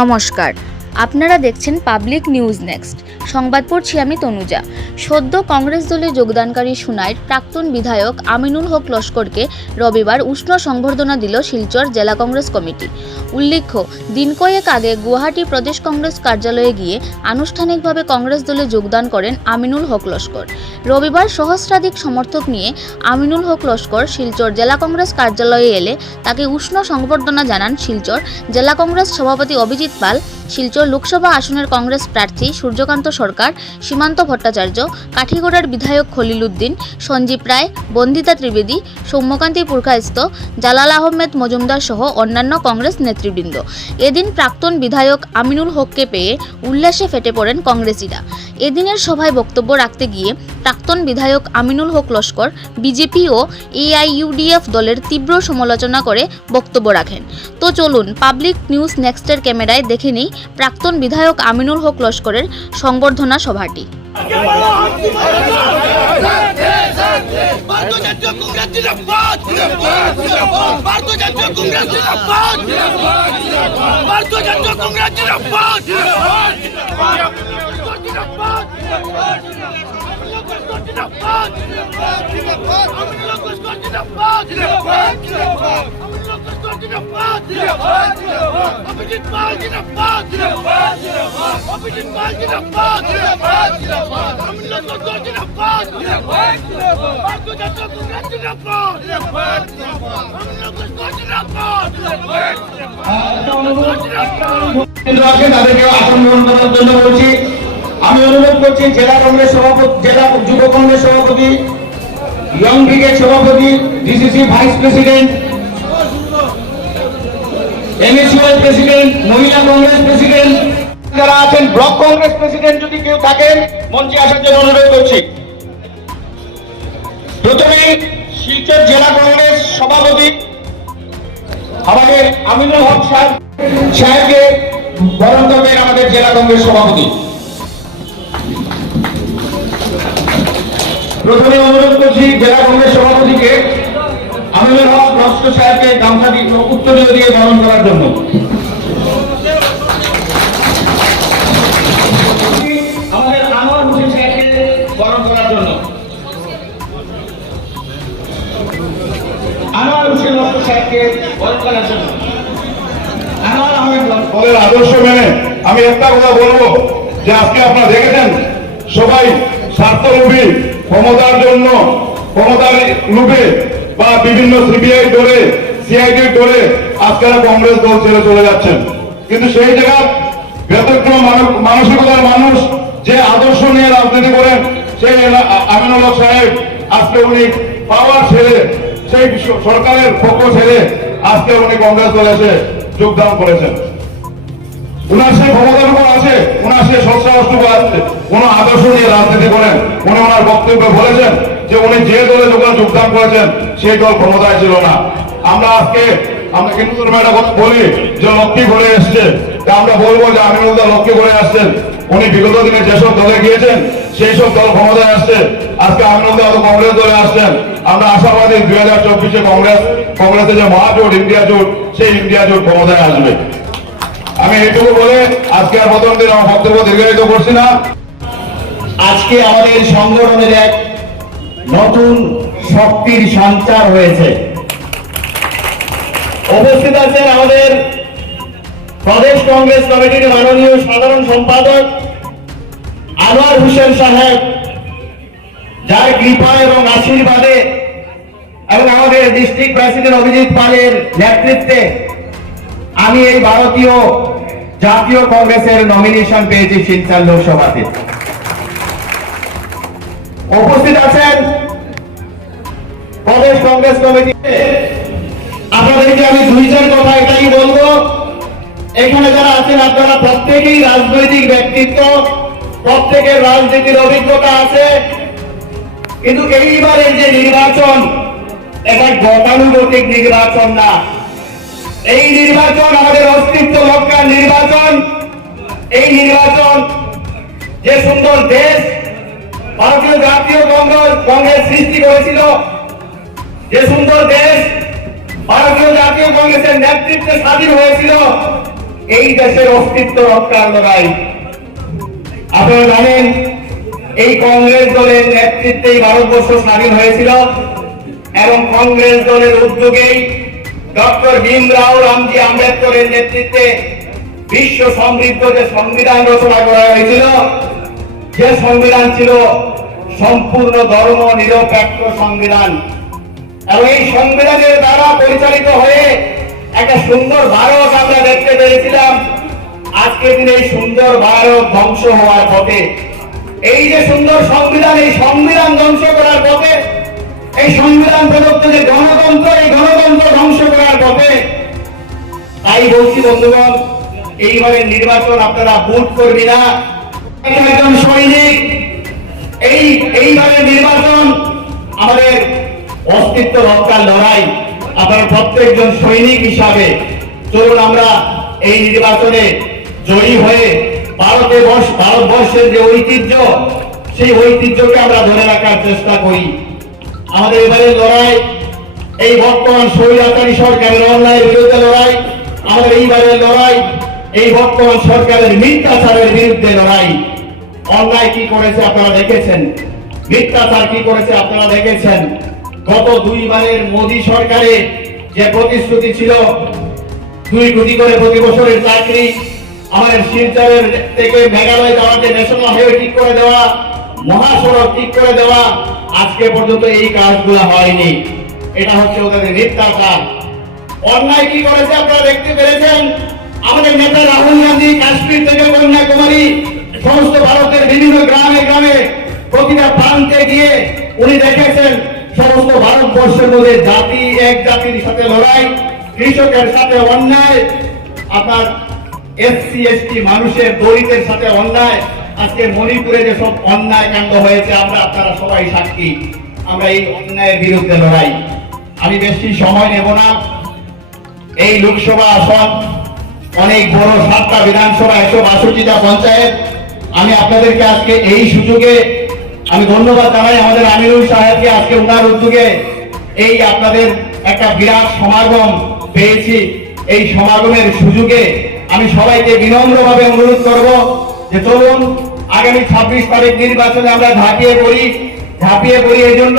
নমস্কার, আপনারা দেখছেন পাবলিক নিউজ নেক্সট। সংবাদ পড়ছি আমি তনুজা। সদ্য কংগ্রেস দলে যোগদানকারী সুনাইর প্রাক্তন বিধায়ক আমিনুল হক লস্করকে রবিবার উষ্ণ সংবর্ধনা দিল শিলচর জেলা কংগ্রেস কমিটি। উল্লেখ্য, দিন কয়েক আগে গুয়াহাটি প্রদেশ কংগ্রেস কার্যালয়ে গিয়ে আনুষ্ঠানিকভাবে কংগ্রেস দলে যোগদান করেন আমিনুল হক লস্কর। রবিবার সহস্রাধিক সমর্থক নিয়ে আমিনুল হক লস্কর শিলচর জেলা কংগ্রেস কার্যালয়ে এলে তাকে উষ্ণ সংবর্ধনা জানান শিলচর জেলা কংগ্রেস সভাপতি অভিজিৎ পাল, শিলচর লোকসভা আসনের কংগ্রেস প্রার্থী সূর্যকান্ত সরকার, সীমান্ত ভট্টাচার্য, কাঠিগড়ার বিধায়ক খলিল উদ্দিন, সঞ্জীব রায়, বন্দিতা ত্রিবেদী, সৌম্যকান্তি পুরকায়স্থ, জালাল আহমেদ মজুমদার সহ অন্যান্য কংগ্রেস নেতৃবৃন্দ। এদিন প্রাক্তন বিধায়ক আমিনুল হককে পেয়ে উল্লাসে ফেটে পড়েন কংগ্রেসীরা। এদিনের সভায় বক্তব্য রাখতে গিয়ে প্রাক্তন বিধায়ক আমিনুল হক লস্কর বিজেপি ও AIUDF দলের তীব্র সমালোচনা করে বক্তব্য রাখেন। তো চলুন পাবলিক নিউজ নেক্সটের ক্যামেরায় দেখে নিই প্রাক্তন বিধায়ক আমিনুল হক লস্করের সংবর্ধনা সভাটি। তাদেরকে আসন গ্রহণ করার জন্য বলছি। আমি অনুরোধ করছি জেলা কংগ্রেস সভাপতি, জেলা যুব কংগ্রেস সভাপতি, ইয়ং ব্রিগেড সভাপতি, DCC vice president, MSUL president, মহিলা কংগ্রেস প্রেসিডেন্ট, যারা আছেন ব্লক কংগ্রেস প্রেসিডেন্ট যদি কেউ থাকেন মঞ্চে আসার জন্য অনুরোধ করছি। প্রথমে শিলচর জেলা কংগ্রেস সভাপতি আমাদের আমিনুল হক সাহেবকে বরণ করবেন আমাদের জেলা কংগ্রেস সভাপতি। প্রথমে অনুরোধ করছি জেলা কংগ্রেস সভাপতিকে আমিনুল হক লস্কর সাহেবকে গামছা উত্তরীয় দিয়ে বরণ করার জন্য। আমাদের আনোয়ার হোসেন সাহেবকে বরণ করার জন্য। আনোয়ার হোসেন লস্কর সাহেবকে বরণ করার জন্য। আনোয়ার আহমেদ দলের আদর্শ মেনে আমি একটা কথা বলবো যে আজকে আপনারা দেখেছেন সবাই স্বার্থলোভী, ক্ষমতার জন্য, ক্ষমতার লোভে বা বিভিন্ন CBI দলে, CID দলে আজকে কংগ্রেস দল ছেড়ে চলে যাচ্ছেন। কিন্তু সেই জায়গায় ব্যতিক্রম মানসিকতার মানুষ যে আদর্শ নিয়ে রাজনীতি করেন সেই আমিনুল হক সাহেব আজকে উনি পাওয়ার ছেড়ে, সেই সরকারের পক্ষ ছেড়ে আজকে উনি কংগ্রেস দলে এসে যোগদান করেছেন। উনার সেই ক্ষমতাটুকু আছে, উনার সেই সৎসাহসটুকু আছে, কোন আদর্শ নিয়ে রাজনীতি করেন। উনি ওনার বক্তব্যে বলেছেন যে উনি যে দলে যখন যোগদান করেছেন সেই দল ক্ষমতায় ছিল না। আমরা কিন্তু একটা কথা বলি যে লক্ষ্মী করে এসছে, আমরা বলবো যে আমিনুল দা লক্ষ্মী করে আসছেন। উনি বিগত দিনে যেসব দলে গিয়েছেন সেই সব দল ক্ষমতায় আসছে। আজকে আমিনুল দা কংগ্রেস দলে আসছেন। আমরা আশাবাদী 2024-এ কংগ্রেসের যে মহাজোট, ইন্ডিয়া জোট, সেই ইন্ডিয়া জোট ক্ষমতায় আসবে। আমি এইটুকু বলে আজকে আর প্রথম দিন আমার বক্তব্য দীর্ঘায়িত করছি না। আজকে আমাদের সংগঠনের এক নতুন শক্তির সঞ্চার হয়েছে। উপস্থিত আছেন আমাদের প্রদেশ কংগ্রেস কমিটির মাননীয় সাধারণ সম্পাদক আনোয়ার হোসেন সাহেব, যার কৃপা এবং আশীর্বাদে এবং আমাদের ডিস্ট্রিক্ট প্রেসিডেন্ট অভিজিৎ পালের নেতৃত্বে আমি এই ভারতীয় জাতীয় কংগ্রেসের নমিনেশন পেয়েছি শিলচর লোকসভাতে। উপস্থিত আছেন প্রদেশ কংগ্রেস কমিটি। আপনাদেরকে আমি দুইজন কথা এটাই বলবো, এখানে যারা আছেন আপনারা প্রত্যেকেই রাজনৈতিক ব্যক্তিত্ব, প্রত্যেকের রাজনীতির অভিজ্ঞতা আছে, কিন্তু এইবারের যে নির্বাচন এটা গতানুগতিক নির্বাচন না। এই নির্বাচন আমাদের অস্তিত্ব রক্ষার নির্বাচন। এই নির্বাচন যে সুন্দর দেশ ভারতীয় জাতীয় কংগ্রেস সৃষ্টি করেছিল, যে সুন্দর দেশ ভারতীয় জাতীয় কংগ্রেসের নেতৃত্বে স্বাধীন হয়েছিল, এই দেশের অস্তিত্ব রক্ষার লড়াই। আপনারা জানেন এই কংগ্রেস দলের নেতৃত্বেই ভারতবর্ষ স্বাধীন হয়েছিল এবং কংগ্রেস দলের উদ্যোগেই ডক্টর ভীমরাও রামজি আম্বেদকরের নেতৃত্বে বিশ্ব সমৃদ্ধ যে সংবিধান রচনা করা হয়েছিল, যে সংবিধান ছিল সম্পূর্ণ ধর্ম নিরপেক্ষ সংবিধান, এবং এই সংবিধানের দ্বারা পরিচালিত হয়ে একটা সুন্দর ভারত আমরা দেখতে পেরেছিলাম। আজকের দিনে এই সুন্দর ভারত ধ্বংস হওয়ার পথে, এই যে সুন্দর সংবিধান, এই সংবিধান ধ্বংস করার পথে, এই সংবিধান প্রদত্ত যে গণতন্ত্র, এই গণতন্ত্র ধ্বংস করার পথে। তাই বলছি বন্ধুগণ, এইবারের নির্বাচন আপনারা ভোট করবি না, একজন সৈনিক। এইবারের নির্বাচন আমাদের অস্তিত্ব রক্ষার লড়াই। আপনারা প্রত্যেকজন সৈনিক হিসাবে চলুন আমরা এই নির্বাচনে জয়ী হয়ে ভারতবর্ষের যে ঐতিহ্য, সেই ঐতিহ্যকে আমরা ধরে রাখার চেষ্টা করি। আমাদের এবারের লড়াই এই বর্তমান স্বৈরাচারী সরকারের অন্যায়ের বিরুদ্ধে লড়াই। আমাদের এইবারের লড়াই এই বর্তমান সরকারের মিথ্যাচারের বিরুদ্ধে লড়াই। অন্যায় কি করেছে আপনারা দেখেছেন, মিথ্যাচার কি করেছে আপনারা দেখেছেন। গত দুইবারের মোদী সরকারে যে প্রতিশ্রুতি ছিল 2 কোটি করে প্রতি বছরের চাকরি, আমাদের শিলচরের থেকে মেঘালয় যাওয়ার যে ন্যাশনাল হাইওয়ে ঠিক করে দেওয়া, মহাসড়ক ঠিক করে দেওয়া, আজকে পর্যন্ত এই কাজগুলো হয়নি। এটা হচ্ছে ওদের মিথ্যাচার। অন্যায় কি করেছে আপনারা দেখতে পেরেছেন। আমাদের নেতা রাহুল গান্ধী কাশ্মীর থেকে কন্যাকুমারী সমস্ত ভারতের বিভিন্ন গ্রামে গ্রামে প্রতিটা প্রান্তে গিয়ে উনি দেখেছেন সমস্ত ভারতবর্ষের মধ্যে জাতি, এক জাতির সাথে লড়াই, কৃষকের সাথে অন্যায়, আপনার এসসি এসটি মানুষের দলিতের সাথে অন্যায়। আজকে মণিপুরে যে সব অন্যায় কাণ্ড হয়েছে আপনারা সবাই সাক্ষী। আমরা এই অন্যায়ের বিরুদ্ধে লড়াই। আমি বেশি সময় নেব না। এই লোকসভা আসন অনেক বড়, 7টা বিধানসভা, 162টা পঞ্চায়েত। আমি আপনাদেরকে আজকে এই সুযোগে আমি ধন্যবাদ জানাই আমাদের আমিনুল সাহেবকে। আজকে ওনার উদ্যোগে এই আপনাদের একটা বিরাট সমাগম পেয়েছি। এই সমাগমের সুযোগে আমি সবাইকে বিনম্রভাবে অনুরোধ করব যে চলুন আগামী 26 তারিখ নির্বাচনে আমরা ঝাঁপিয়ে পড়ি এই জন্য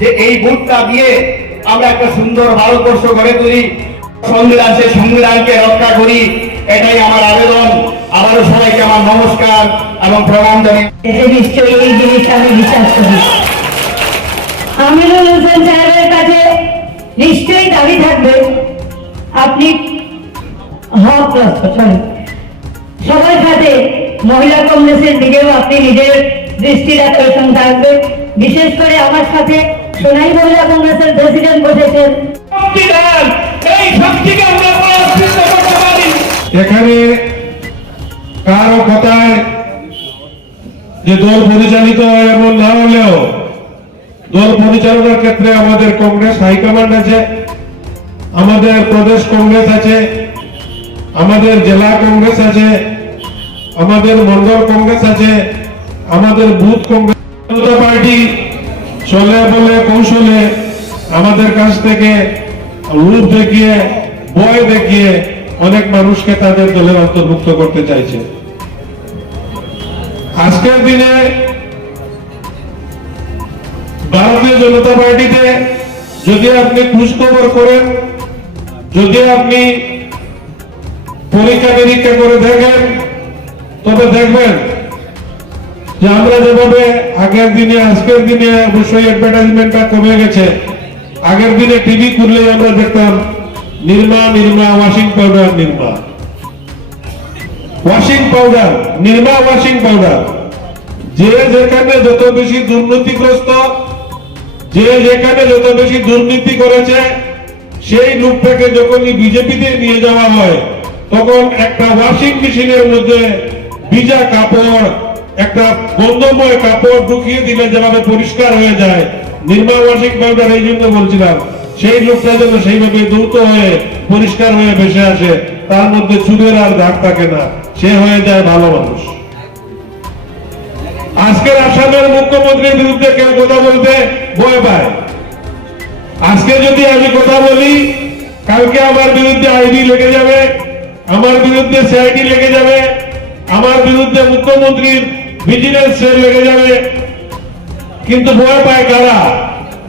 যে এই ভোটটা দিয়ে আমরা একটা সুন্দর ভারতবর্ষ গড়ে তুলি, সংবিধান, সেই সংবিধানকে রক্ষা করি। এটাই আমার আবেদন। আবারও সবাইকে আমার নমস্কার এবং প্রণাম জানাই। নিশ্চয়ই এই জিনিসটা আমি বিশ্বাস করি। আমিনুল হোসেন সাহেবের কাছে নিশ্চয়ই দাবি থাকবে আপনি সবার সাথে মহিলা কংগ্রেসের দিকেও আপনি নিজের দৃষ্টির আকর্ষণ থাকবে। বিশেষ করে আমার সাথে সোনাই মহিলা কংগ্রেসের প্রেসিডেন্ট বসেছেন। এখানে কারো কথায় যে দল পরিচালিত হয় এমন না হলেও দল পরিচালনার ক্ষেত্রে আমাদের কংগ্রেস হাইকমান্ড আছে, আমাদের প্রদেশ কংগ্রেস আছে, আমাদের জেলা কংগ্রেস আছে, আমাদের মন্ডল কংগ্রেস আছে, আমাদের বুথ কংগ্রেস। জনতা পার্টি চলে বলে কৌশলে আমাদের কাছ থেকে রূপ দেখিয়ে, ভয় দেখিয়ে অনেক মানুষকে তাদের দলের অন্তর্ভুক্ত করতে চাইছে। আজকের দিনে ভারতীয় জনতা পার্টিতে যদি আপনি খোঁজখবর করেন, যদি আপনি পরীক্ষা নিরীক্ষা করে দেখেন, তবে দেখবেন যে আমরা যেভাবে আগের দিনে, আজকের দিনে অবশ্যই অ্যাডভার্টাইজমেন্টটা কমে গেছে। আগের দিনে টিভি খুললে আমরা দেখতাম Nirma washing powder, Nirma washing powder, Nirma washing powder. যে যেখানে যত বেশি দুর্নীতিগ্রস্ত, যে যেখানে যত বেশি দুর্নীতি করেছে, সেই লোকটাকে যখনই বিজেপিতে নিয়ে যাওয়া হয়, তখন একটা ওয়াশিং মেশিনের মধ্যে ভিজা কাপড়, একটা গন্ধময় কাপড় ঢুকিয়ে দিলে যেভাবে পরিষ্কার হয়ে যায়, নির্মা ওয়াশিং পাউডার এই জন্য বলছিলাম, সেই লোকটা যেন সেইভাবে দ্রুত হয়ে পরিষ্কার হয়ে ভেসে আসে, তার মধ্যে চুলের আর দাগ থাকে না, সে হয়ে যায় ভালো মানুষ। আজকের আসামের মুখ্যমন্ত্রীর বিরুদ্ধে কেউ কথা বলতে ভয় পায়। আজকে যদি আমি কথা বলি, কালকে আমার বিরুদ্ধে আইডি লেগে যাবে, আমার বিরুদ্ধে সিআইডি লেগে যাবে, আমার বিরুদ্ধে মুখ্যমন্ত্রীর ভিজিলেন্স সেল লেগে যাবে। কিন্তু ভয় পায় কারা?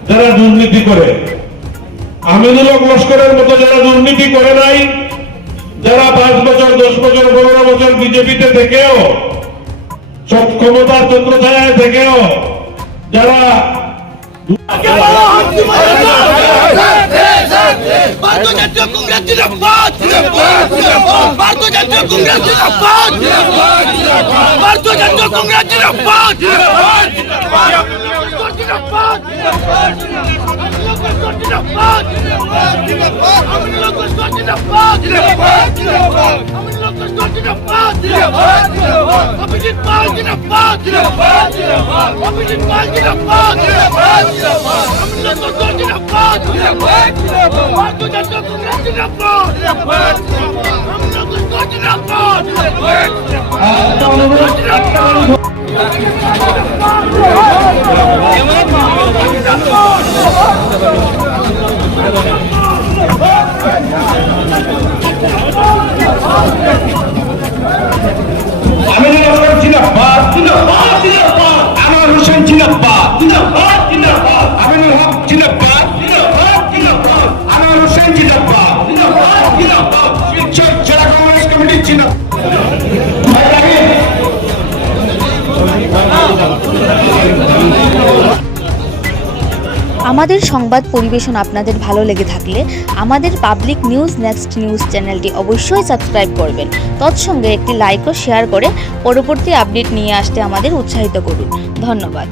যারা দুর্নীতি করে। আমিনুল হক লস্করের মতো যারা দুর্নীতি করে নাই, যারা 5 বছর 10 বছর 15 বছর বিজেপিতে থেকেও, সব ক্ষমতার ছত্রছায়ায় থেকেও যারা भारतीय जनता कांग्रेस जिंदाबाद भारतीय जनता कांग्रेस जिंदाबाद भारतीय जनता कांग्रेस जिंदाबाद আমিনুল হক জিন্দাবাদ, জিন্দাবাদ, জিন্দাবাদ। আনোয়ার হোসেন জিন্দাবাদ, জিন্দাবাদ, জিন্দাবাদ। আমিনুল হক জিন্দাবাদ, জিন্দাবাদ, জিন্দাবাদ। আনোয়ার হোসেন জিন্দাবাদ, জিন্দাবাদ, জিন্দাবাদ। শিলচর জেলা কংগ্রেস কমিটি জিন্দাবাদ। আমাদের সংবাদ পরিবেশন আপনাদের ভালো লেগে থাকলে আমাদের পাবলিক নিউজ নেক্সট নিউজ চ্যানেলটি অবশ্যই সাবস্ক্রাইব করবেন। তৎসঙ্গে একটি লাইক ও শেয়ার করে পরবর্তী আপডেট নিয়ে আসতে আমাদের উৎসাহিত করুন। ধন্যবাদ।